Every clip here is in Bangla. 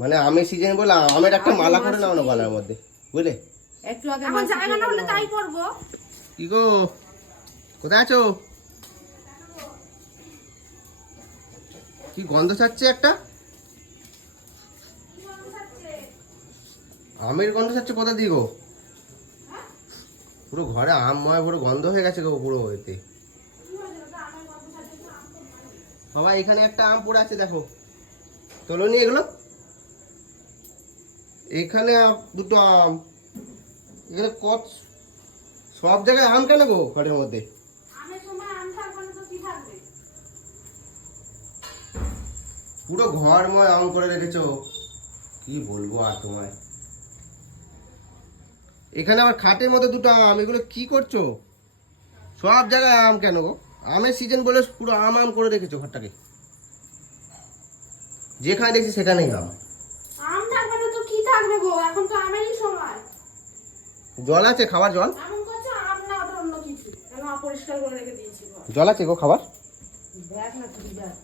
মানে আমের সিজন বলে আমের একটা মালা করে নাও না গলার মধ্যে বুঝলে? একটু আগে এখন জায়গা না হলে তাই করব। কি গো? কোথায় আছো? কি গন্ধ ছাড়ছে একটা? আমের গন্ধ ছাড়ছে কোথা দিয়ে গো? পুরো ঘরে আম ময় পুরো গন্ধ হয়ে গেছে গো পুরো এতে। বাবা এখানে একটা আম পড়ে আছে দেখো। তোলো নি এগুলো। এখানে আম- দুটো আম। এখানে কত সব জায়গায় আম কেন গো ঘরের মধ্যে? আমের পুরো ঘরময় আম করে রেখেছো? কি বলব আর তোমায়? এখানে আবার খাটের মধ্যে দুটো আম এগুলো কি করছ? সব জায়গায় আম কেন গো? আমের সিজন বলে পুরো আম আম করে রেখেছো ঘরটাকে। যেখানে দেখছি সেখানেই আম। গো এখন তো আমেরই সময়। জল আছে খাবার জল? করছে আম না অন্য কিছু। কেন অপরিষ্কার করে রেখে দিয়েছি জল আছে গো খাবার? দেখ না তুই দেখ।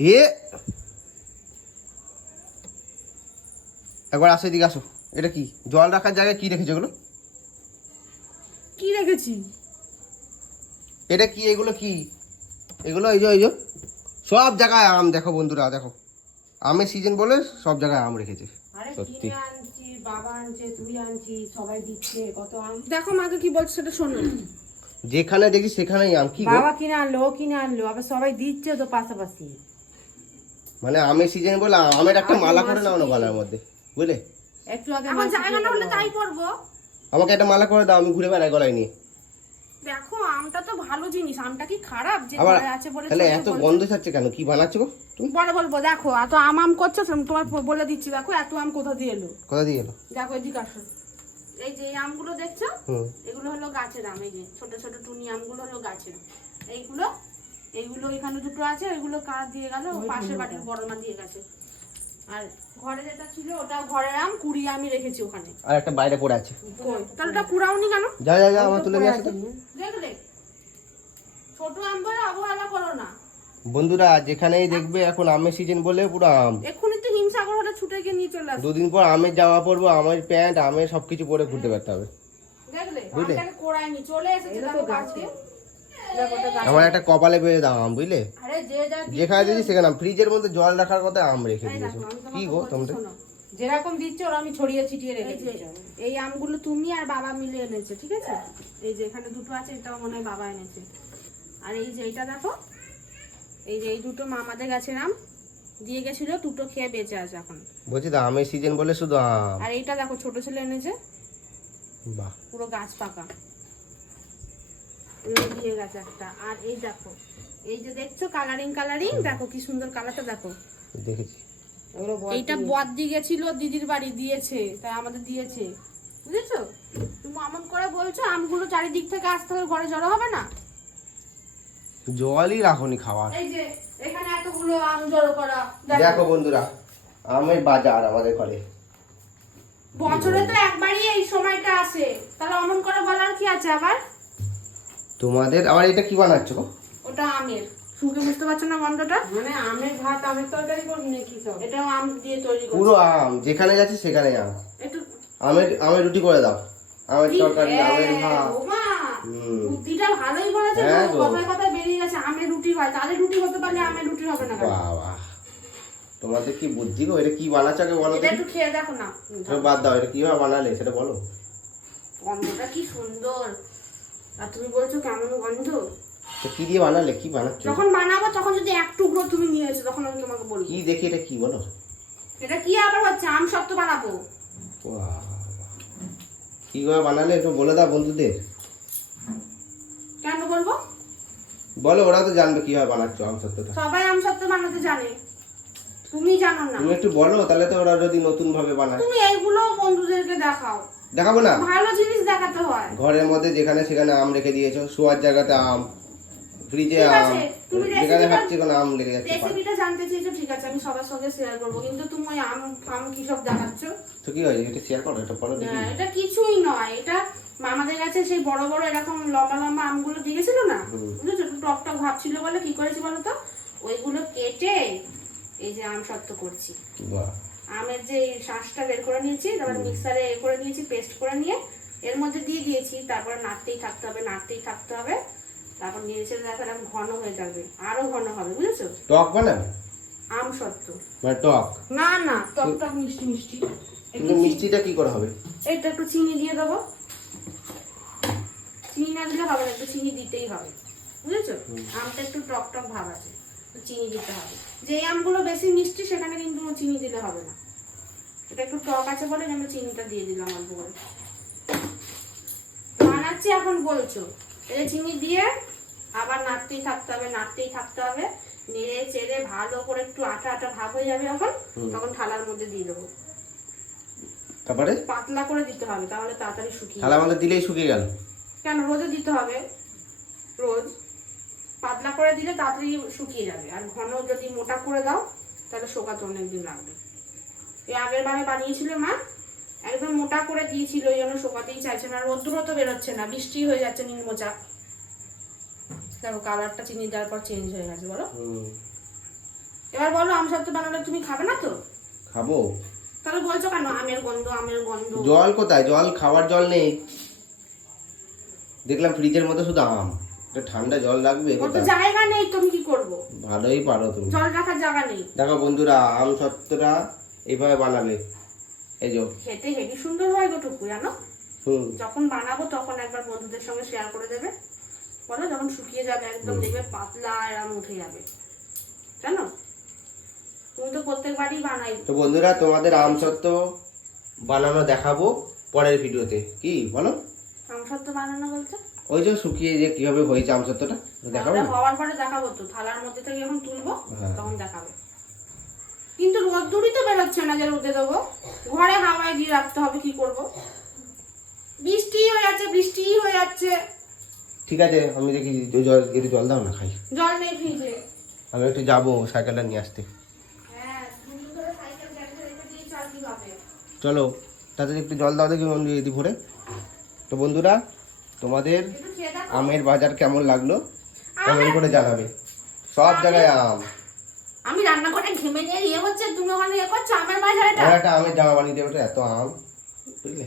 এ! একবার আসো এদিকে আসো। এটা কি? জল রাখার জায়গায় কি রেখেছো এগুলো? কি রেখেছি? এটা কি এগুলো কি? এগুলো এই যে এই যে। সব জায়গায় আম দেখো বন্ধুরা দেখো। আমের সিজন বলে সব জায়গায় আম রেখেছে। সত্যি। বাবা আনছে তুই আনছি সবাই দিচ্ছে কত আম? দেখো মাকে কি বলছে সেটা শোনো। যেখানে দেখি সেখানেই আম কি বাবা কিনে আনলো ও কিনে আনলো আবার সবাই দিচ্ছে তো পাশাপাশি। মানে আমের সিজন বলে আমের একটা মালা করে নাও না গলার মধ্যে বুঝলে? একটু আগে এখন জায়গা না হলে তাই করব। আমাকে একটা মালা করে দাও আমি ঘুরে বেড়াই গলায় নিয়ে। দেখো আমটা তো ভালো জিনিস। আমটা কি খারাপ? যে ঘরে আছে বলে তাহলে এত গন্ধ ছাড়ছে কেন? কি বানাচ্ছো গো তুমি? বলে বলব দেখো এত আম আম করছ তোমার বলে দিচ্ছি দেখো এত আম কোথা দিয়ে এলো? কোথা দিয়ে এলো? দেখো এদিকে আসো। এই যে আমগুলো দেখছ? এগুলো হলো গাছের আম এই যে ছোট ছোট টুনি আমগুলো হলো গাছের। এইগুলো এইগুলো এখানে দুটো আছে ওইগুলো কার দিয়ে গেল? পাশের বাড়ির বড় মা দিয়ে গেছে। আর ঘরে যেটা ছিল ওটাও ঘরের আম কুড়ি আমি রেখেছি ওখানে। আর একটা বাইরে পড়ে আছে। তাহলে ওটা কুড়াওনি কেন? যা যা যা আমার তুলে নিয়ে আসো দেখলে ছোট আম বলে অবহেলা করো না। বন্ধুরা যেখানেই দেখবে এখন আমের সিজন বলে পুরো আম। এক্ষুনি তো হিমসাগর হলে ছুটে গিয়ে নিয়ে চলে আসবে। দুদিন পর আমের জামা পরবো আমের প্যান্ট আমের সবকিছু পরে ঘুরতে পারতে হবে। দেখলে চলে এসেছে তো দেখো গাছে। আমার একটা কপালে পেয়ে দাও আম বুঝলে? যেখানে দেখি সেখানে আম। ফ্রিজের মধ্যে জল রাখার কথা আম রেখে দিয়েছ। কি গো তোমরা যেরকম দিচ্ছে ওরা আমি ছড়িয়ে ছিটিয়ে এই রেখে যে দিচ্ছি। এই আমগুলো তুমি আর বাবা মিলে এনেছে ঠিক আছে? এই যে এখানে দুটো আছে এটাও মনে হয় বাবা এনেছে। আর এই যে এইটা দেখো এই যে এই দুটো মামাদের গাছের আম। দিয়ে গেছিল দুটো খেয়ে বেঁচে আছে এখন। বলছি তো আমের সিজন বলে শুধু আম। আর এইটা দেখো ছোট ছেলে এনেছে। বাহ। পুরো গাছ পাকা। গেছে একটা। আর এই দেখো এই যে দেখছ কালারিং কালারিং দেখো কি সুন্দর কালারটা দেখো। দেখেছি। এইটা বদ গেছিল দিদির বাড়ি দিয়েছে তাই আমাদের দিয়েছে। বুঝেছ? তুমি এমন করে বলছো আমগুলো চারিদিক থেকে আসতে হবে ঘরে জড়ো হবে না? জলই রাখুনি খাওয়ার। এই যে এখানে এতগুলো আম জড়ো করা দেখো বন্ধুরা আমের বাজার আমাদের ঘরে। বছরে তো একবারই এই সময়টা আসে। তাহলে অমন করে বলার কি আছে আবার? তোমাদের আবার এটা কি বানাচ্ছ? ওটা আমের। শুকে বুঝতে পারছ না গন্ধটা? মানে আমের ভাত আমের তরকারি করবি নাকি সব? এটাও আম দিয়ে তৈরি করছি পুরো আম যেখানে যাচ্ছে সেখানে আম। একটু আমের আমের রুটি করে দাও। আমের তরকারি হ্যাঁ, আমের ভাত। বুদ্ধিটা ভালোই বলেছে হ্যাঁ। কথায় কথায় বেরিয়ে গেছে আমের রুটি হয়। তাহলে রুটি হতে পারলে আমের রুটি হবে না? বাবা। তোমাদের কি বুদ্ধি গো? এটা কি বানাচ্ছ আগে বলো একটু খেয়ে দেখো না। বাদ দাও এটা কীভাবে বানালে সেটা বলো। গন্ধটা কি সুন্দর। আর তুমি বলছো কেমন গন্ধ? তো কি দিয়ে বানালে? কি বানাচ্ছ? যখন বানাবো তখন যদি এক টুকরো তুমি নিয়ে এসো তখন আমি তোমাকে বলব। কি দেখি এটা কি বলো? এটা কি আবার হচ্ছে? আম সত্য বানাবো। বাবা। কীভাবে বানালে একটু বলে দাও বন্ধুদের। কেন বলব? বলো ওরা তো জানবে কীভাবে বানাচ্ছ আম সবাই আম সত্য বানাতে জানে। তুমি জানো না। তুমি একটু বলো তাহলে তো ওরা যদি নতুন ভাবে বানায়। তুমি এইগুলো বন্ধুদেরকে দেখাও। দেখাবো না? ভালো জিনিস দেখাতে হয়। ঘরের মধ্যে যেখানে সেখানে আম রেখে দিয়েছ শোয়ার জায়গাতে আম ফ্রিজে আম যেখানে খাচ্ছি কোনো আম লেগে যাচ্ছে রেসিপিটা জানতে চেয়েছো ঠিক আছে আমি সবার সঙ্গে শেয়ার করব। কিন্তু তুমি ওই আম ফাম কি সব দেখাচ্ছ? তো কি হয়েছে এটা শেয়ার করো এটা পরে দেখি। হ্যাঁ, এটা কিছুই নয় এটা মামাদের কাছে সেই বড় বড় এরকম লম্বা লম্বা আমগুলো দিয়ে গেছিল না। বুঝেছ টক টক ভাব ছিল বলে কি করেছি বলো তো? ওইগুলো কেটে এই যে আম সত্য করছি। বাহ। আমের যে শাঁসটা বের করে নিয়েছি তারপর মিক্সারে এ করে নিয়েছি পেস্ট করে নিয়ে এর মধ্যে দিয়ে দিয়েছি তারপরে নাড়তেই থাকতে হবে নাড়তেই থাকতে হবে তারপর নিয়ে ছেড়ে দেখো এরকম ঘন হয়ে যাবে আরও ঘন হবে বুঝেছ? টক বানাবে আম সত্য। মানে টক? না না টক টক মিষ্টি মিষ্টি। কিন্তু মিষ্টিটা কি করে হবে? এইটা একটু চিনি দিয়ে দেবো। চিনি না দিলে হবে না একটু চিনি দিতেই হবে বুঝেছ? আমটা একটু টক টক ভাব আছে চিনি দিতে হবে। যে আমগুলো বেশি মিষ্টি সেখানে কিন্তু চিনি দিলে হবে না। এটা একটু টক আছে বলে আমি চিনিটা দিয়ে দিলাম অল্প করে। বানাচ্ছি এখন বলছো। এটা চিনি দিয়ে আবার নাড়তেই থাকতে হবে নাড়তেই থাকতে হবে। নেড়ে চেড়ে ভালো করে একটু আটা আটা ভাব হয়ে যাবে যখন তখন থালার মধ্যে দিয়ে দেবো। তারপরে? পাতলা করে দিতে হবে তাহলে তাড়াতাড়ি শুকিয়ে থালা মধ্যে দিলেই শুকিয়ে গেল। কেন? রোদে দিতে হবে। রোজ। পাতলা করে দিলে তাড়াতাড়ি শুকিয়ে যাবে। আর ঘন যদি মোটা করে দাও তাহলে শোকাতে অনেকদিন লাগবে। এই আগের বারে বানিয়েছিল মা। একদম মোটা করে দিয়েছিল ওই জন্য শোকাতেই চাইছে না। রোদ্দুরও তো বেরোচ্ছে না বৃষ্টি হয়ে যাচ্ছে নিম্নচাপ। দেখো কালারটা চিনি দেওয়ার পর চেঞ্জ হয়ে গেছে বলো। এবার বলো আম সত্য বানালে তুমি খাবে না তো? খাব। তাহলে বলছো কেন আমের গন্ধ আমের গন্ধ? জল কোথায়? জল খাওয়ার জল নেই। দেখলাম ফ্রিজের মধ্যে শুধু আম। এটা ঠান্ডা জল লাগবে জায়গা নেই তুমি কি করব? ভালোই পারো তুমি। জল রাখার জায়গা নেই। দেখো বন্ধুরা আম সত্যটা এইভাবে বানাবে এই যে। খেতে হেভি সুন্দর হয় গো টুকু জানো? হুম। যখন বানাবো তখন একবার বন্ধুদের সঙ্গে শেয়ার করে দেবে। বলো যখন শুকিয়ে যাবে একদম দেখবে পাতলা এরম উঠে যাবে। জানো? তুমি তো প্রত্যেকবারই বানাই। তো বন্ধুরা তোমাদের আম সত্য বানানো দেখাবো পরের ভিডিওতে। কি বলো? আমসত্ব বানানো বলছো? ওই যে শুকিয়ে যে কীভাবে হয়েছে আম সত্যটা দেখাবো হওয়ার পরে দেখাবো তো। থালার মধ্যে থেকে যখন তুলবো হ্যাঁ। তখন দেখাবে। কিন্তু রোদ্দুরই তো বেরোচ্ছে না যে রোদে দেবো। ঘরে হাওয়ায় দিয়ে রাখতে হবে কি করব? বৃষ্টি হয়ে যাচ্ছে বৃষ্টি হয়ে যাচ্ছে। ঠিক আছে আমি দেখি জল একটু জল দাও না খাই। জল নেই ফ্রিজে। আমি একটু যাব সাইকেলটা নিয়ে আসতে। হ্যাঁ চলো তাদের একটু জল দাও দেখি আমি এদি ভরে তো বন্ধুরা তোমাদের আমের বাজার কেমন লাগল? কমেন্ট করে জানাবে। সব জায়গায় আম। আমি রান্না ঘেমে নিয়ে ইয়ে হচ্ছে, তুমি ওখানে ইয়ে করছ, আমের বাজারে আমার একটা আমের জামা বানিয়ে দেবে এত আম। বুঝলে?